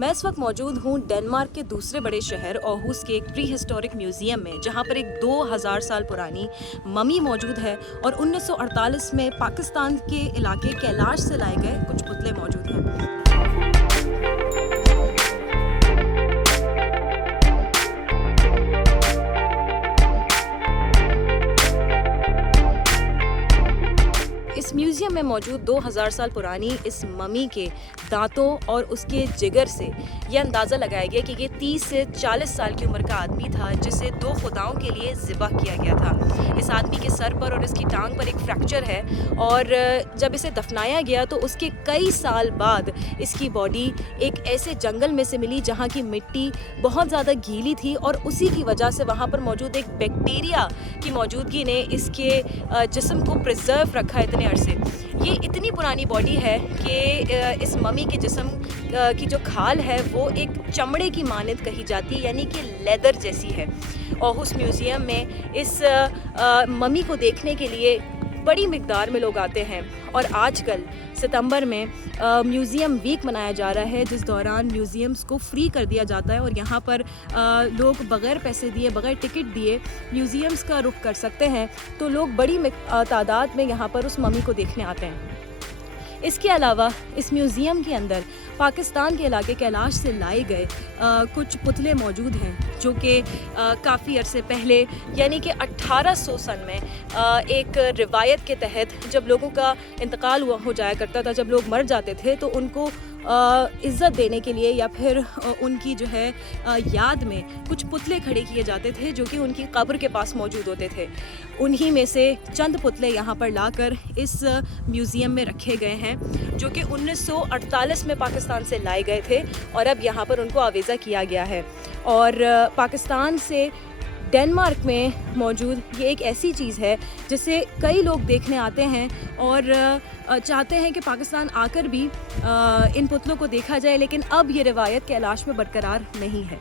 मैं इस वक्त मौजूद हूँ डेनमार्क के दूसरे बड़े शहर ऑहूस के एक प्री हिस्टोरिक म्यूजियम में, जहाँ पर एक 2000 साल पुरानी ममी मौजूद है और 1948 में पाकिस्तान के इलाके कैलाश से लाए गए कुछ पुतले मौजूद हैं। इस म्यूज़ियम में मौजूद 2000 साल पुरानी इस ममी के दांतों और उसके जिगर से यह अंदाज़ा लगाया गया कि ये 30 से 40 साल की उम्र का आदमी था, जिसे 2 खुदाओं के लिए ज़िबह किया गया था। इस आदमी के सर पर और इसकी टांग पर एक फ्रैक्चर है और जब इसे दफनाया गया तो उसके कई साल बाद इसकी बॉडी एक ऐसे जंगल में से मिली जहाँ की मिट्टी बहुत ज़्यादा गीली थी और उसी की वजह से वहाँ पर मौजूद एक बैक्टीरिया की मौजूदगी ने इसके जिस्म को प्रिजर्व रखा इतने अरसे। ये इतनी पुरानी बॉडी है कि इस ममी के जिस्म की जो खाल है वो एक चमड़े की मानद कही जाती है, यानी कि लेदर जैसी है। ऑहूस म्यूज़ियम में इस ममी को देखने के लिए बड़ी मिकदार में लोग आते हैं और आजकल सितंबर में म्यूज़ियम वीक मनाया जा रहा है, जिस दौरान म्यूज़ियम्स को फ्री कर दिया जाता है और यहाँ पर लोग बग़ैर पैसे दिए, बग़ैर टिकट दिए म्यूज़ियम्स का रुख कर सकते हैं। तो लोग बड़ी तादाद में यहाँ पर उस ममी को देखने आते हैं। इसके अलावा इस म्यूज़ियम के अंदर पाकिस्तान के इलाके कैलाश से लाए गए कुछ पुतले मौजूद हैं, जो कि काफ़ी अरसे पहले यानी कि 1800 सन में एक रिवायत के तहत जब लोगों का इंतकाल हो जाया करता था, जब लोग मर जाते थे तो उनको इज़्ज़त देने के लिए या फिर उनकी जो है याद में कुछ पुतले खड़े किए जाते थे, जो कि उनकी कब्र के पास मौजूद होते थे। उन्हीं में से चंद पुतले यहाँ पर लाकर इस म्यूज़ियम में रखे गए हैं, जो कि 1948 में पाकिस्तान से लाए गए थे और अब यहाँ पर उनको आवेज़ा किया गया है। और पाकिस्तान से डेनमार्क में मौजूद ये एक ऐसी चीज़ है जिसे कई लोग देखने आते हैं और चाहते हैं कि पाकिस्तान आकर भी इन पुतलों को देखा जाए, लेकिन अब ये रिवायत कैलाश में बरकरार नहीं है।